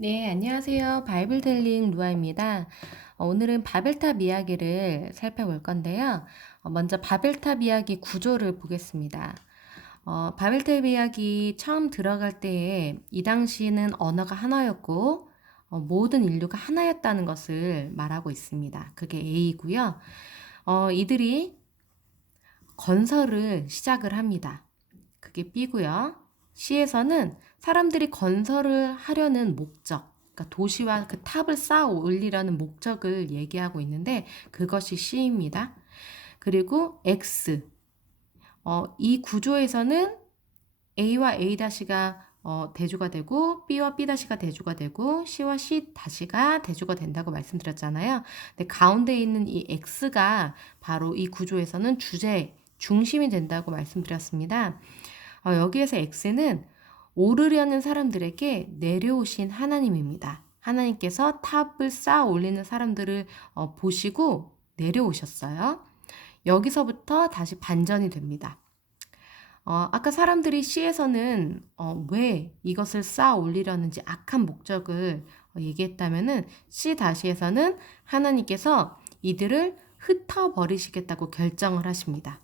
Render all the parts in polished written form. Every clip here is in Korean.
네, 안녕하세요. 바이블 텔링 루아입니다. 오늘은 바벨탑 이야기를 살펴볼 건데요. 먼저 바벨탑 이야기 구조를 보겠습니다. 바벨탑 이야기 처음 들어갈 때에 이 당시에는 언어가 하나였고 모든 인류가 하나였다는 것을 말하고 있습니다. 그게 A이고요. 이들이 건설을 시작을 합니다. 그게 B고요. C에서는 사람들이 건설을 하려는 목적, 그러니까 도시와 그 탑을 쌓아 올리려는 목적을 얘기하고 있는데 그것이 C입니다. 그리고 X, 이 구조에서는 A와 A-가 대조가 되고 B와 B-가 대조가 되고 C와 C-가 대조가 된다고 말씀드렸잖아요. 근데 가운데 있는 이 X가 바로 이 구조에서는 주제, 중심이 된다고 말씀드렸습니다. 여기에서 X는 오르려는 사람들에게 내려오신 하나님입니다. 하나님께서 탑을 쌓아 올리는 사람들을 보시고 내려오셨어요. 여기서부터 다시 반전이 됩니다. 아까 사람들이 C에서는 왜 이것을 쌓아 올리려는지 악한 목적을 얘기했다면은 C-에서는 하나님께서 이들을 흩어버리시겠다고 결정을 하십니다.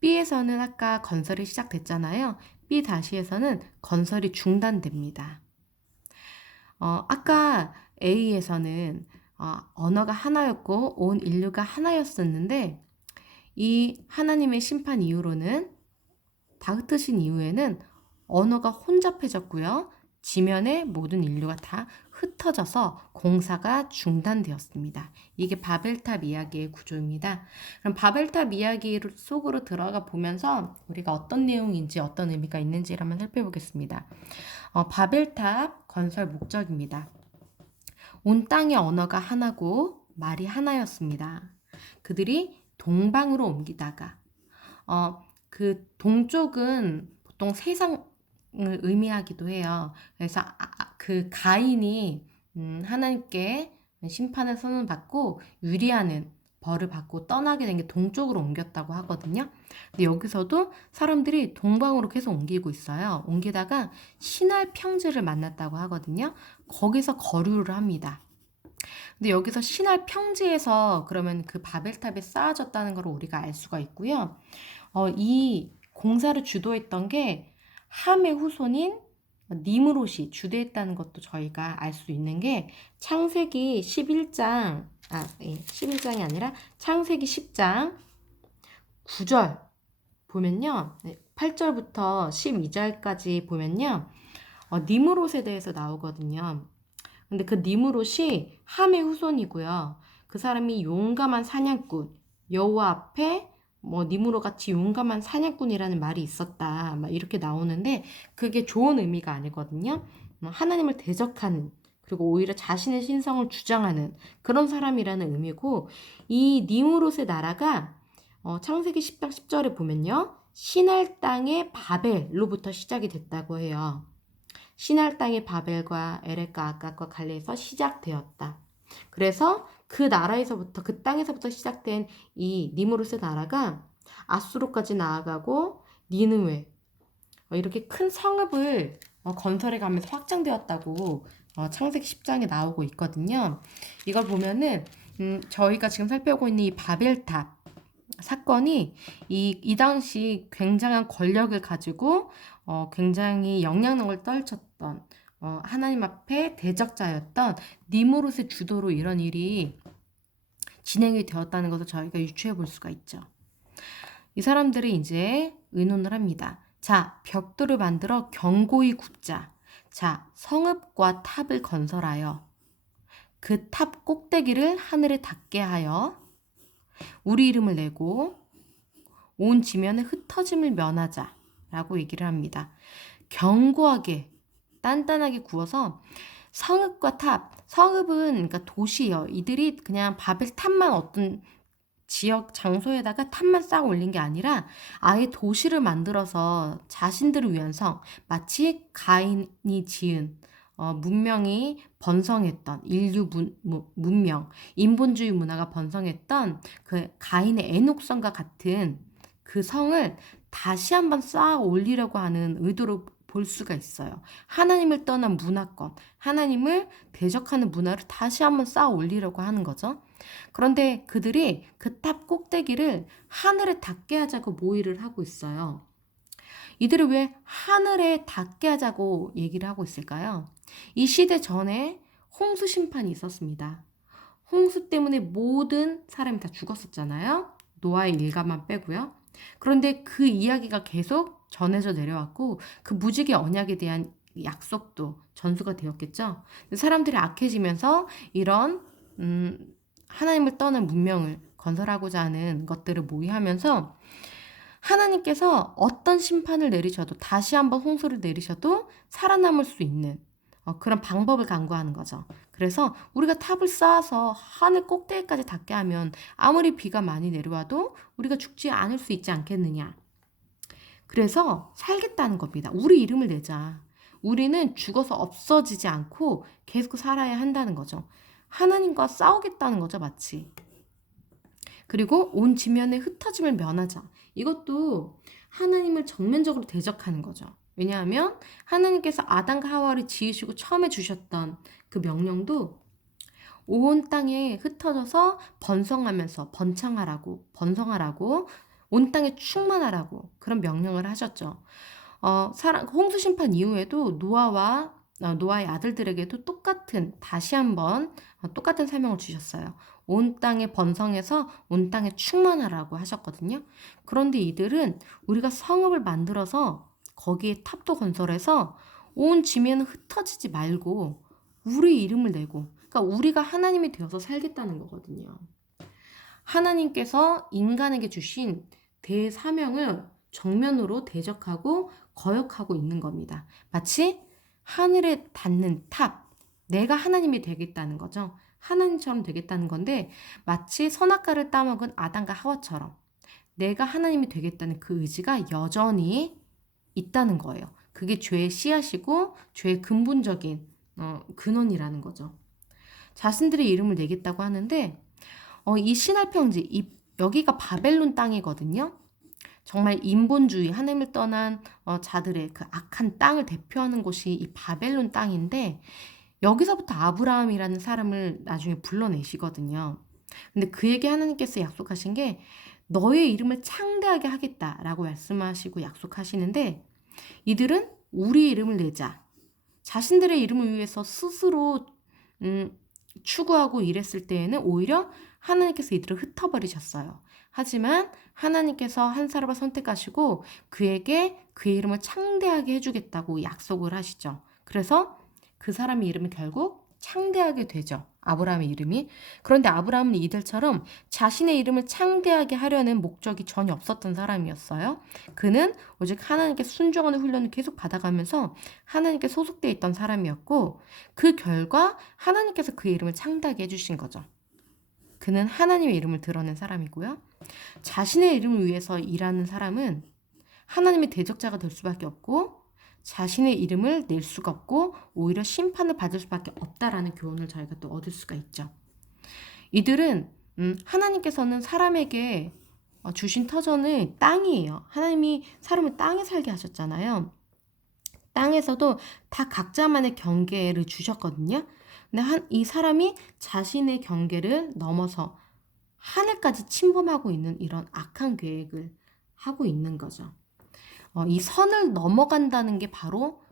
B에서는 아까 건설이 시작됐잖아요. B-에서는 건설이 중단됩니다. 아까 A에서는 언어가 하나였고 온 인류가 하나였었는데 이 하나님의 심판 이후로는 다 흩으신 이후에는 언어가 혼잡해졌고요. 지면에 모든 인류가 다 흩어져서 공사가 중단되었습니다. 이게 바벨탑 이야기의 구조입니다. 그럼 바벨탑 이야기 속으로 들어가 보면서 우리가 어떤 내용인지 어떤 의미가 있는지를 한번 살펴보겠습니다. 바벨탑 건설 목적입니다. 온 땅의 언어가 하나고 말이 하나였습니다. 그들이 동방으로 옮기다가 그 동쪽은 보통 세상을 의미하기도 해요. 그래서 그 가인이 하나님께 심판의 선을 받고 유리하는 벌을 받고 떠나게 된 게 동쪽으로 옮겼다고 하거든요. 근데 여기서도 사람들이 동방으로 계속 옮기고 있어요. 옮기다가 신할 평지를 만났다고 하거든요. 거기서 거류를 합니다. 근데 여기서 신할 평지에서 그러면 그 바벨탑이 쌓아졌다는 걸 우리가 알 수가 있고요. 이 공사를 주도했던 게 함의 후손인 니므롯이 주도했다는 것도 저희가 알 수 있는 게 창세기 11장, 11장이 아니라 창세기 10장 9절 보면요. 8절부터 12절까지 보면요. 니므롯에 대해서 나오거든요. 근데 그 니므롯이 함의 후손이고요. 그 사람이 용감한 사냥꾼, 여호와 앞에 니므로 같이 용감한 사냥꾼이라는 말이 있었다. 막 이렇게 나오는데 그게 좋은 의미가 아니거든요. 하나님을 대적하는 그리고 오히려 자신의 신성을 주장하는 그런 사람이라는 의미고 이 니므롯의 나라가 창세기 10장 10절에 보면요. 신할 땅의 바벨로부터 시작이 됐다고 해요. 신할 땅의 바벨과 에렉과 아갓과 갈레에서 시작되었다. 그래서 그 나라에서부터 그 땅에서부터 시작된 이 니무롯의 나라가 아수르까지 나아가고 니느웨 이렇게 큰 성읍을 건설해 가면서 확장되었다고 창세기 10장에 나오고 있거든요. 이걸 보면은 저희가 지금 살펴보고 있는 이 바벨탑 사건이 이 당시 굉장한 권력을 가지고 굉장히 영향력을 떨쳤던 하나님 앞에 대적자였던 니무롯의 주도로 이런 일이 진행이 되었다는 것을 저희가 유추해 볼 수가 있죠. 이 사람들이 이제 의논을 합니다. 자, 벽돌을 만들어 견고히 굽자. 자, 성읍과 탑을 건설하여 그 탑 꼭대기를 하늘에 닿게 하여 우리 이름을 내고 온 지면의 흩어짐을 면하자 라고 얘기를 합니다. 견고하게 단단하게 구워서 성읍과 탑, 성읍은 그러니까 도시예요. 이들이 그냥 바벨탑만 어떤 지역 장소에다가 탑만 쌓아 올린 게 아니라 아예 도시를 만들어서 자신들을 위한 성, 마치 가인이 지은 문명이 번성했던 인류 문명, 인본주의 문화가 번성했던 그 가인의 에녹성과 같은 그 성을 다시 한번 쌓아 올리려고 하는 의도를 볼 수가 있어요. 하나님을 떠난 문화권, 하나님을 대적하는 문화를 다시 한번 쌓아 올리려고 하는 거죠. 그런데 그들이 그 탑 꼭대기를 하늘에 닿게 하자고 모의를 하고 있어요. 이들을 왜 하늘에 닿게 하자고 얘기를 하고 있을까요? 이 시대 전에 홍수 심판이 있었습니다. 홍수 때문에 모든 사람이 다 죽었었잖아요. 노아의 일가만 빼고요. 그런데 그 이야기가 계속 전해져 내려왔고 그 무지개 언약에 대한 약속도 전수가 되었겠죠. 사람들이 악해지면서 이런 하나님을 떠난 문명을 건설하고자 하는 것들을 모의하면서 하나님께서 어떤 심판을 내리셔도 다시 한번 홍수를 내리셔도 살아남을 수 있는 그런 방법을 강구하는 거죠. 그래서 우리가 탑을 쌓아서 하늘 꼭대기까지 닿게 하면 아무리 비가 많이 내려와도 우리가 죽지 않을 수 있지 않겠느냐. 그래서 살겠다는 겁니다. 우리 이름을 내자. 우리는 죽어서 없어지지 않고 계속 살아야 한다는 거죠. 하나님과 싸우겠다는 거죠, 마치. 그리고 온 지면의 흩어짐을 면하자. 이것도 하나님을 정면적으로 대적하는 거죠. 왜냐하면 하나님께서 아담과 하와를 지으시고 처음에 주셨던 그 명령도 온 땅에 흩어져서 번성하면서 번성하라고 온 땅에 충만하라고 그런 명령을 하셨죠. 홍수 심판 이후에도 노아의 아들들에게도 다시 한번 똑같은 사명을 주셨어요. 온 땅에 번성해서 온 땅에 충만하라고 하셨거든요. 그런데 이들은 우리가 성읍을 만들어서 거기에 탑도 건설해서 온 지면은 흩어지지 말고 우리 이름을 내고, 그러니까 우리가 하나님이 되어서 살겠다는 거거든요. 하나님께서 인간에게 주신 대사명을 정면으로 대적하고 거역하고 있는 겁니다. 마치 하늘에 닿는 탑, 내가 하나님이 되겠다는 거죠. 하나님처럼 되겠다는 건데 마치 선악과를 따먹은 아담과 하와처럼 내가 하나님이 되겠다는 그 의지가 여전히 있다는 거예요. 그게 죄의 씨앗이고 죄의 근본적인 근원이라는 거죠. 자신들의 이름을 내겠다고 하는데 이 신할평지, 여기가 바벨론 땅이거든요. 정말 인본주의, 하나님을 떠난 자들의 그 악한 땅을 대표하는 곳이 이 바벨론 땅인데 여기서부터 아브라함이라는 사람을 나중에 불러내시거든요. 근데 그에게 하나님께서 약속하신 게 너의 이름을 창대하게 하겠다라고 말씀하시고 약속하시는데 이들은 우리 이름을 내자. 자신들의 이름을 위해서 스스로 추구하고 일했을 때에는 오히려 하나님께서 이들을 흩어버리셨어요. 하지만 하나님께서 한 사람을 선택하시고 그에게 그의 이름을 창대하게 해주겠다고 약속을 하시죠. 그래서 그 사람의 이름이 결국 창대하게 되죠. 아브라함의 이름이. 그런데 아브라함은 이들처럼 자신의 이름을 창대하게 하려는 목적이 전혀 없었던 사람이었어요. 그는 오직 하나님께 순종하는 훈련을 계속 받아가면서 하나님께 소속되어 있던 사람이었고 그 결과 하나님께서 그의 이름을 창대하게 해주신 거죠. 그는 하나님의 이름을 드러낸 사람이고요. 자신의 이름을 위해서 일하는 사람은 하나님의 대적자가 될 수밖에 없고 자신의 이름을 낼 수가 없고 오히려 심판을 받을 수밖에 없다라는 교훈을 저희가 또 얻을 수가 있죠. 이들은 하나님께서는 사람에게 주신 터전은 땅이에요. 하나님이 사람을 땅에 살게 하셨잖아요. 땅에서도 다 각자만의 경계를 주셨거든요. 근데 이 사람이 자신의 경계를 넘어서 하늘까지 침범하고 있는 이런 악한 계획을 하고 있는 거죠. 이 선을 넘어간다는 게 바로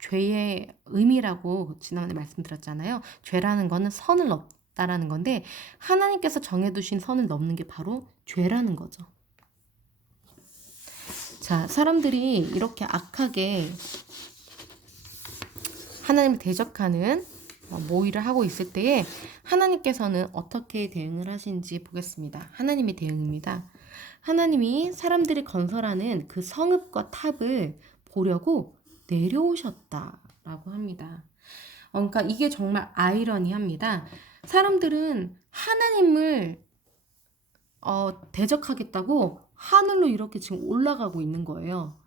죄의 의미라고 지난번에 말씀드렸잖아요. 죄라는 거는 선을 넘다라는 건데 하나님께서 정해두신 선을 넘는 게 바로 죄라는 거죠. 자, 사람들이 이렇게 악하게 하나님을 대적하는 모의를 하고 있을 때에 하나님께서는 어떻게 대응을 하신지 보겠습니다. 하나님의 대응입니다. 하나님이 사람들이 건설하는 그 성읍과 탑을 보려고 내려오셨다라고 합니다. 그러니까 이게 정말 아이러니합니다. 사람들은 하나님을 대적하겠다고 하늘로 이렇게 지금 올라가고 있는 거예요.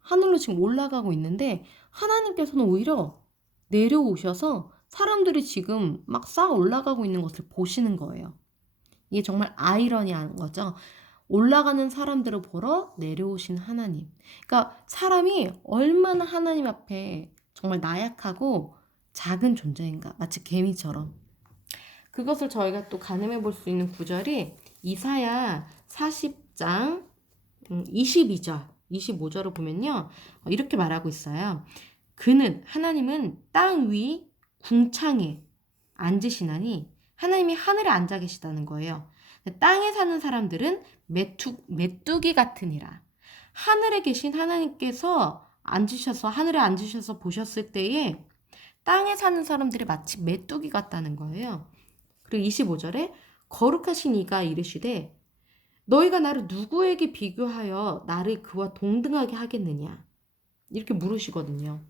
하늘로 지금 올라가고 있는데 하나님께서는 오히려 내려오셔서 사람들이 지금 막 쌓아 올라가고 있는 것을 보시는 거예요. 이게 정말 아이러니한 거죠. 올라가는 사람들을 보러 내려오신 하나님. 그러니까 사람이 얼마나 하나님 앞에 정말 나약하고 작은 존재인가. 마치 개미처럼. 그것을 저희가 또 가늠해 볼 수 있는 구절이 이사야 40장 22절, 25절을 보면요. 이렇게 말하고 있어요. 하나님은 땅 위 궁창에 앉으시나니 하나님이 하늘에 앉아 계시다는 거예요. 땅에 사는 사람들은 메뚜기 같으니라. 하늘에 계신 하나님께서 하늘에 앉으셔서 보셨을 때에 땅에 사는 사람들이 마치 메뚜기 같다는 거예요. 그리고 25절에 거룩하신 이가 이르시되 너희가 나를 누구에게 비교하여 나를 그와 동등하게 하겠느냐? 이렇게 물으시거든요.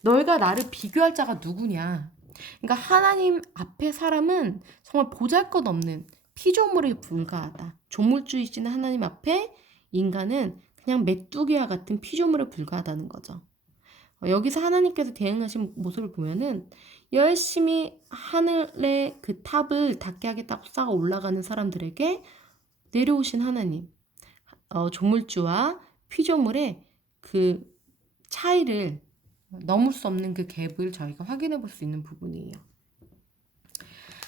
너희가 나를 비교할 자가 누구냐? 그러니까 하나님 앞에 사람은 정말 보잘것없는 피조물에 불과하다. 조물주이신 하나님 앞에 인간은 그냥 메뚜기와 같은 피조물에 불과하다는 거죠. 여기서 하나님께서 대응하신 모습을 보면은 열심히 하늘의 그 탑을 닿게 하겠다고 쌓아 올라가는 사람들에게 내려오신 하나님, 조물주와 피조물의 그 차이를 넘을 수 없는 그 갭을 저희가 확인해 볼 수 있는 부분이에요.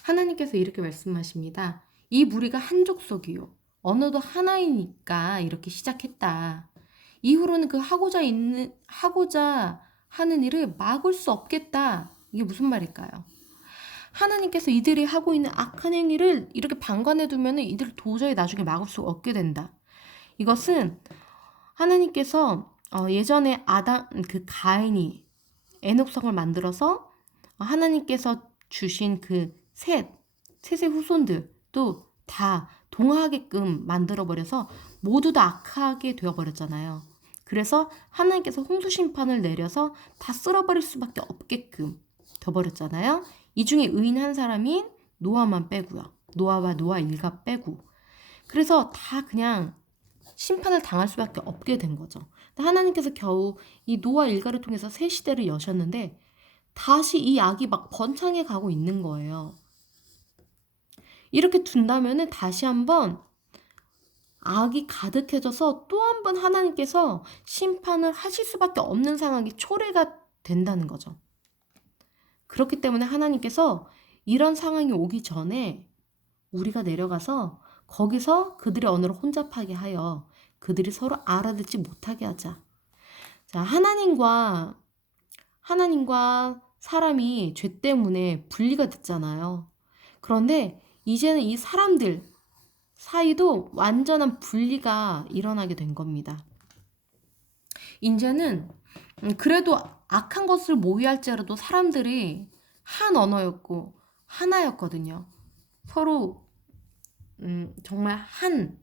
하나님께서 이렇게 말씀하십니다. 이 무리가 한 족속이요. 언어도 하나이니까 이렇게 시작했다. 이후로는 그 하고자 하는 일을 막을 수 없겠다. 이게 무슨 말일까요? 하나님께서 이들이 하고 있는 악한 행위를 이렇게 방관해 두면 이들을 도저히 나중에 막을 수 없게 된다. 이것은 하나님께서 예전에 가인이 에녹성을 만들어서 하나님께서 주신 그 셋의 후손들도 다 동하게끔 만들어버려서 모두 다 악하게 되어버렸잖아요. 그래서 하나님께서 홍수 심판을 내려서 다 쓸어버릴 수밖에 없게끔 되어버렸잖아요. 이 중에 의인 한 사람인 노아만 빼고요. 노아와 노아 일가 빼고. 그래서 다 그냥 심판을 당할 수밖에 없게 된 거죠. 하나님께서 겨우 이 노아 일가를 통해서 새 시대를 여셨는데 다시 이 악이 막 번창해 가고 있는 거예요. 이렇게 둔다면은 다시 한번 악이 가득해져서 또 한 번 하나님께서 심판을 하실 수밖에 없는 상황이 초래가 된다는 거죠. 그렇기 때문에 하나님께서 이런 상황이 오기 전에 우리가 내려가서 거기서 그들의 언어를 혼잡하게 하여 그들이 서로 알아듣지 못하게 하자. 자, 하나님과 사람이 죄 때문에 분리가 됐잖아요. 그런데 이제는 이 사람들 사이도 완전한 분리가 일어나게 된 겁니다. 이제는 그래도 악한 것을 모의할지라도 사람들이 한 언어였고 하나였거든요. 서로 정말 한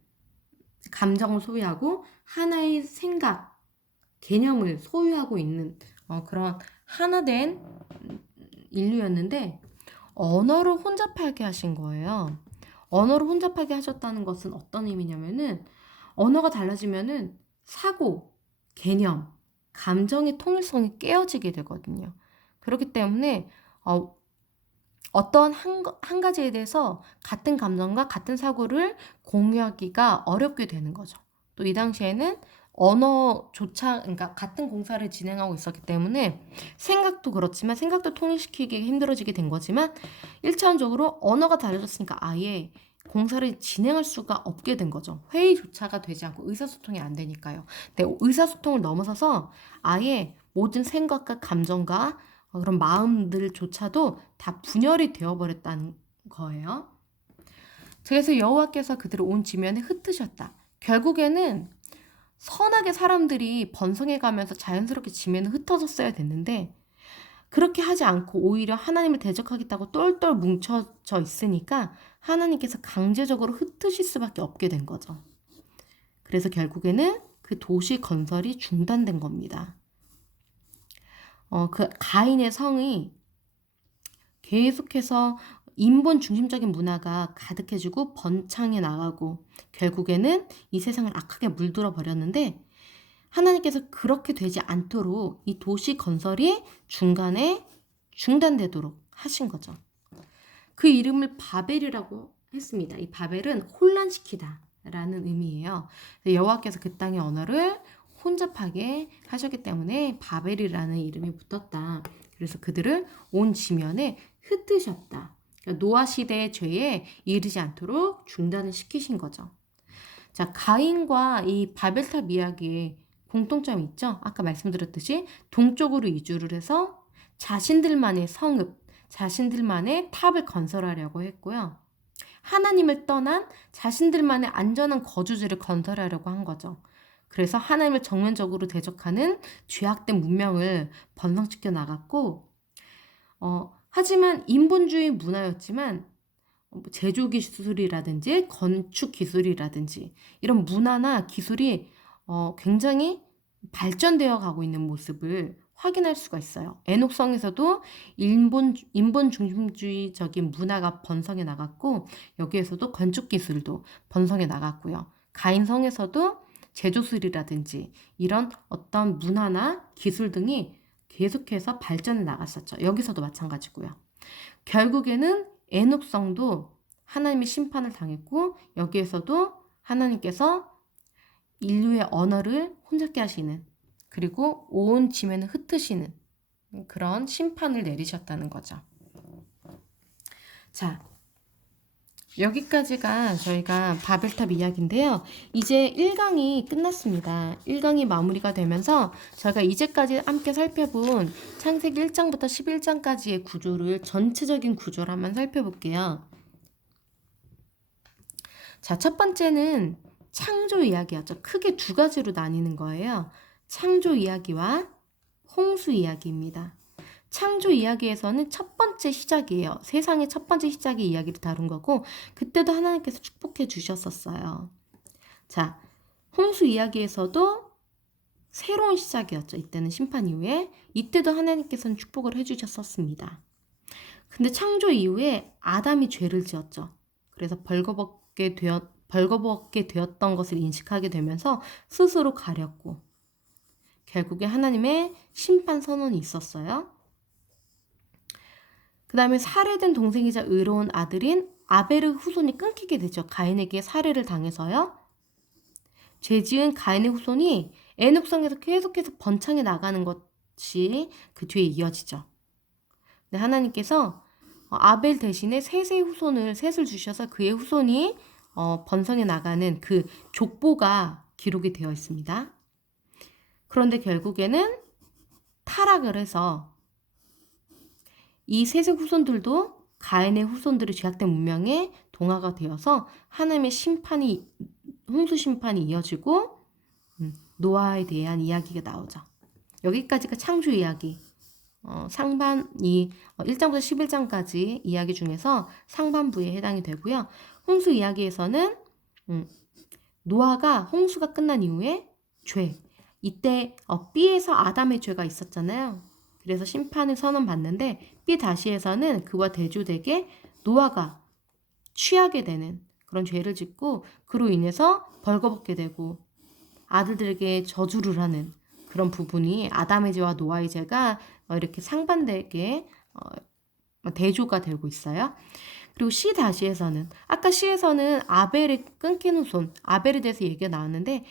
감정을 소유하고 하나의 생각, 개념을 소유하고 있는 그런 하나된 인류였는데 언어를 혼잡하게 하신 거예요. 언어를 혼잡하게 하셨다는 것은 어떤 의미냐면은 언어가 달라지면은 사고, 개념, 감정의 통일성이 깨어지게 되거든요. 그렇기 때문에 어떤 한 가지에 대해서 같은 감정과 같은 사고를 공유하기가 어렵게 되는 거죠. 또 이 당시에는 언어조차, 그러니까 같은 공사를 진행하고 있었기 때문에 생각도 그렇지만 생각도 통일시키기 힘들어지게 된 거지만 1차원적으로 언어가 달라졌으니까 아예 공사를 진행할 수가 없게 된 거죠. 회의조차가 되지 않고 의사소통이 안 되니까요. 근데 의사소통을 넘어서서 아예 모든 생각과 감정과 그런 마음들조차도 다 분열이 되어버렸다는 거예요. 그래서 여호와께서 그들을 온 지면에 흩으셨다. 결국에는 선하게 사람들이 번성해가면서 자연스럽게 지면에 흩어졌어야 됐는데 그렇게 하지 않고 오히려 하나님을 대적하겠다고 똘똘 뭉쳐져 있으니까 하나님께서 강제적으로 흩으실 수밖에 없게 된 거죠. 그래서 결국에는 그 도시 건설이 중단된 겁니다. 그 가인의 성이 계속해서 인본 중심적인 문화가 가득해지고 번창해 나가고 결국에는 이 세상을 악하게 물들어 버렸는데 하나님께서 그렇게 되지 않도록 이 도시 건설이 중간에 중단되도록 하신 거죠. 그 이름을 바벨이라고 했습니다. 이 바벨은 혼란시키다 라는 의미예요. 여호와께서 그 땅의 언어를 혼잡하게 하셨기 때문에 바벨이라는 이름이 붙었다. 그래서 그들을 온 지면에 흩으셨다. 그러니까 노아 시대의 죄에 이르지 않도록 중단을 시키신 거죠. 자, 가인과 이 바벨탑 이야기에 공통점이 있죠. 아까 말씀드렸듯이 동쪽으로 이주를 해서 자신들만의 성읍, 자신들만의 탑을 건설하려고 했고요. 하나님을 떠난 자신들만의 안전한 거주지를 건설하려고 한 거죠. 그래서 하나님을 정면적으로 대적하는 죄악된 문명을 번성시켜 나갔고, 하지만 인본주의 문화였지만 제조 기술이라든지 건축 기술이라든지 이런 문화나 기술이 굉장히 발전되어 가고 있는 모습을 확인할 수가 있어요. 에녹성에서도 인본 중심주의적인 문화가 번성해 나갔고 여기에서도 건축 기술도 번성해 나갔고요. 가인성에서도 제조술이라든지 이런 어떤 문화나 기술 등이 계속해서 발전해 나갔었죠. 여기서도 마찬가지고요. 결국에는 에녹성도 하나님의 심판을 당했고 여기에서도 하나님께서 인류의 언어를 혼잡게 하시는 그리고 온 지면을 흩으시는 그런 심판을 내리셨다는 거죠. 자, 여기까지가 저희가 바벨탑 이야기인데요. 이제 1강이 끝났습니다. 1강이 마무리가 되면서 저희가 이제까지 함께 살펴본 창세기 1장부터 11장까지의 구조를 전체적인 구조를 한번 살펴볼게요. 자, 첫 번째는 창조 이야기였죠. 크게 두 가지로 나뉘는 거예요. 창조 이야기와 홍수 이야기입니다. 창조 이야기에서는 첫 번째 시작이에요. 세상의 첫 번째 시작의 이야기를 다룬 거고 그때도 하나님께서 축복해 주셨었어요. 자, 홍수 이야기에서도 새로운 시작이었죠. 이때는 심판 이후에 이때도 하나님께서는 축복을 해주셨었습니다. 근데 창조 이후에 아담이 죄를 지었죠. 그래서 벌거벗게 되었던 것을 인식하게 되면서 스스로 가렸고 결국에 하나님의 심판 선언이 있었어요. 그 다음에 살해된 동생이자 의로운 아들인 아벨의 후손이 끊기게 되죠. 가인에게 살해를 당해서요. 죄지은 가인의 후손이 에녹성에서 계속해서 번창해 나가는 것이 그 뒤에 이어지죠. 근데 하나님께서 아벨 대신에 셋의 후손을 셋을 주셔서 그의 후손이 번성해 나가는 그 족보가 기록이 되어 있습니다. 그런데 결국에는 타락을 해서 이 셋의 후손들도 가인의 후손들의 죄악된 문명에 동화가 되어서 하나님의 심판이 홍수 심판이 이어지고 노아에 대한 이야기가 나오죠. 여기까지가 창조 이야기. 상반이 1장부터 11장까지 이야기 중에서 상반부에 해당이 되고요. 홍수 이야기에서는 노아가 홍수가 끝난 이후에 죄. 이때 B에서 아담의 죄가 있었잖아요. 그래서 심판을 선언받는데 B 다시에서는 그와 대조되게 노아가 취하게 되는 그런 죄를 짓고 그로 인해서 벌거벗게 되고 아들들에게 저주를 하는 그런 부분이 아담의 죄와 노아의 죄가 이렇게 상반되게 대조가 되고 있어요. 그리고 C 다시에서는 아까 C에서는 아벨의 끊긴 후손 아벨에 대해서 얘기가 나왔는데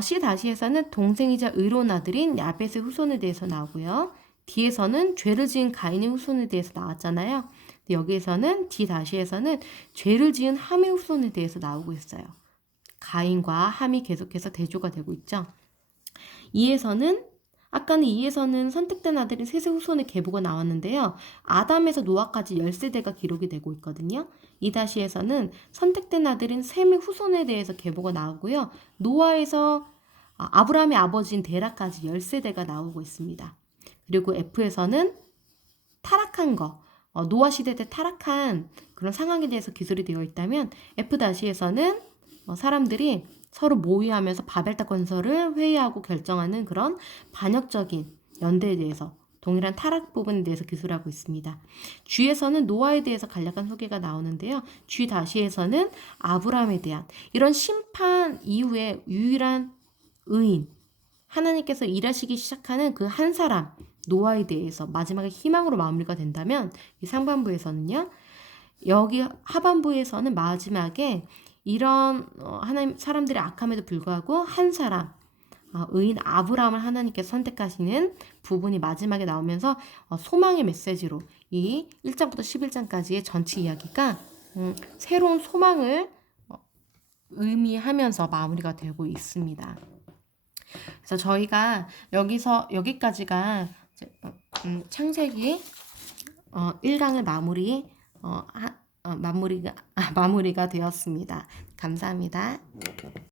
C 다시에서는 동생이자 의로운 아들인 야벳의 후손에 대해서 나오고요. D에서는 죄를 지은 가인의 후손에 대해서 나왔잖아요. 여기에서는 D 다시에서는 죄를 지은 함의 후손에 대해서 나오고 있어요. 가인과 함이 계속해서 대조가 되고 있죠. 2에서는 아까는 2에서는 선택된 아들인 셋의 후손의 계보가 나왔는데요. 아담에서 노아까지 10세대가 기록이 되고 있거든요. 2-에서는 선택된 아들인 셈의 후손에 대해서 계보가 나오고요. 노아에서 아브라함의 아버지인 데라까지 10세대가 나오고 있습니다. 그리고 F에서는 타락한 거, 노아 시대 때 타락한 그런 상황에 대해서 기술이 되어 있다면 F-에서는 사람들이 서로 모의하면서 바벨탑 건설을 회의하고 결정하는 그런 반역적인 연대에 대해서 동일한 타락 부분에 대해서 기술하고 있습니다. G에서는 노아에 대해서 간략한 소개가 나오는데요. G-에서는 아브라함에 대한 이런 심판 이후에 유일한 의인, 하나님께서 일하시기 시작하는 그 한 사람, 노아에 대해서 마지막에 희망으로 마무리가 된다면 이 상반부에서는요. 여기 하반부에서는 마지막에 이런 하나님 사람들의 악함에도 불구하고 한 사람 의인 아브라함을 하나님께서 선택하시는 부분이 마지막에 나오면서 소망의 메시지로 이 1장부터 11장까지의 전체 이야기가 새로운 소망을 의미하면서 마무리가 되고 있습니다. 그래서 저희가 여기까지가 창세기 1강을 마무리가 되었습니다. 감사합니다.